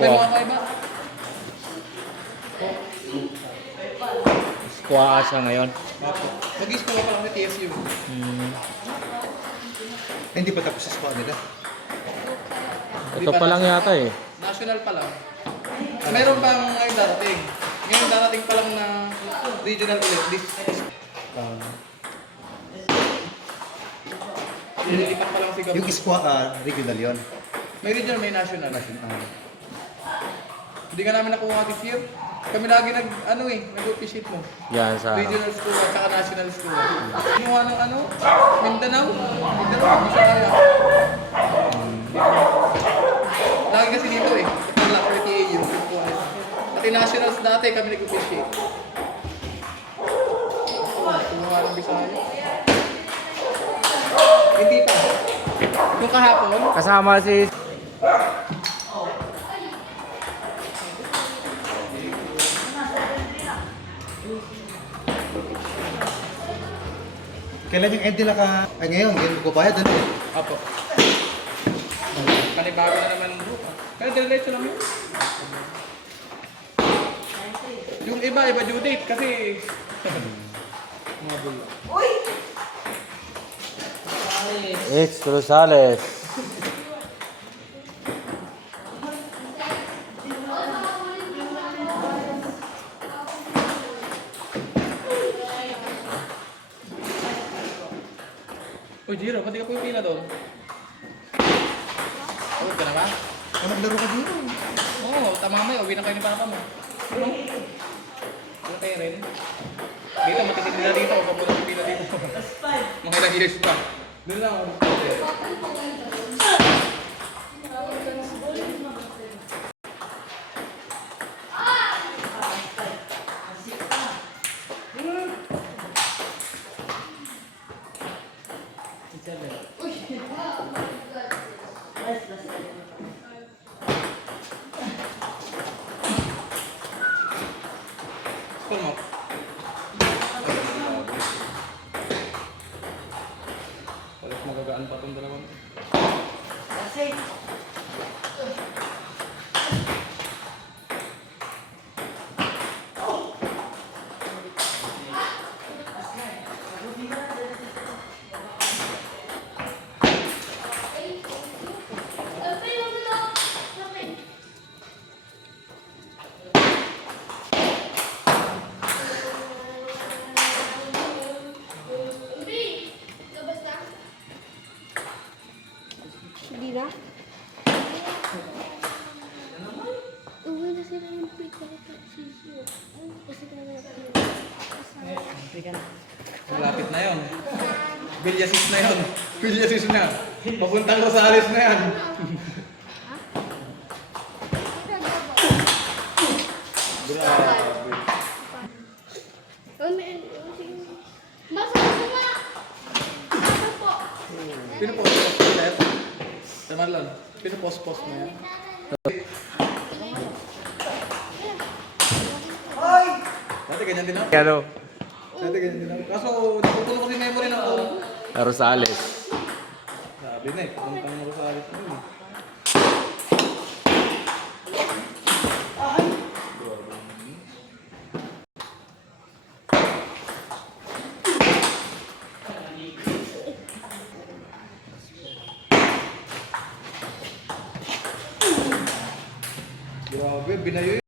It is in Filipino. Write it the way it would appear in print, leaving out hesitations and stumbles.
May mga kaiba. Squash siya ngayon. Mag-squaw pa lang sa TSU. Hindi pa tapos sa squad nila. Ito pa lang yata eh. National pa lang. Meron pang ngayon darating. Ngayon darating pa lang na regional ulit. Nililipat pa lang si Yung Gabon. squad, regional yun. May regional, may national. Hindi ka namin nakuha this year. Kami lagi nag-officiate mo. Yan sa ano. Regional school at saka national school. Kinuha ng Mindanao. Bisaya. Lagi kasi dito eh. Ito lang, 38 yung kukuha. Pati nationals dati kami nag-officiate. Kinuha ng Bisaya. Hindi pa. Yung kahapon, Kasama si Kailan yung end nila ka... Ay ngayon, ngayon ko bayad ano? Apo. Panibago na naman bro. Kaya diretso lang yun. Yung iba due date kasi... Mga bulo. It's Rosales. Uy, Jiro, pati ka po yung pila doon. Pagod ka na ba? Naglaro ka dito. Oo, tama mo yun. Uwi na kayo ni Papa mo. Ano? Wala kayo rin. Dito, matitig nila dito. Huwag mo lang yung pila dito. Mga ilang years pa. Doon lang ako. School mo. Palit magagaan pa itong dalawang. Hindi na? Uwi na sila yung pizza ko sisiyo. Kasi talaga Malapit na yun. Bilyasis na yun. Bilyasis na. Papuntang Rosales na yan. Basta ko nga! Basta po! Pinupost-post mo ulit. Tama lang. Pinupost-post mo yan. Dati ganyan din ako. Ano? Dati ganyan din ako. Kaso napupuno ko si memory ng phone. Rosales. Sabi na eh. Papuntang Rosales na yun. Grabe, binayo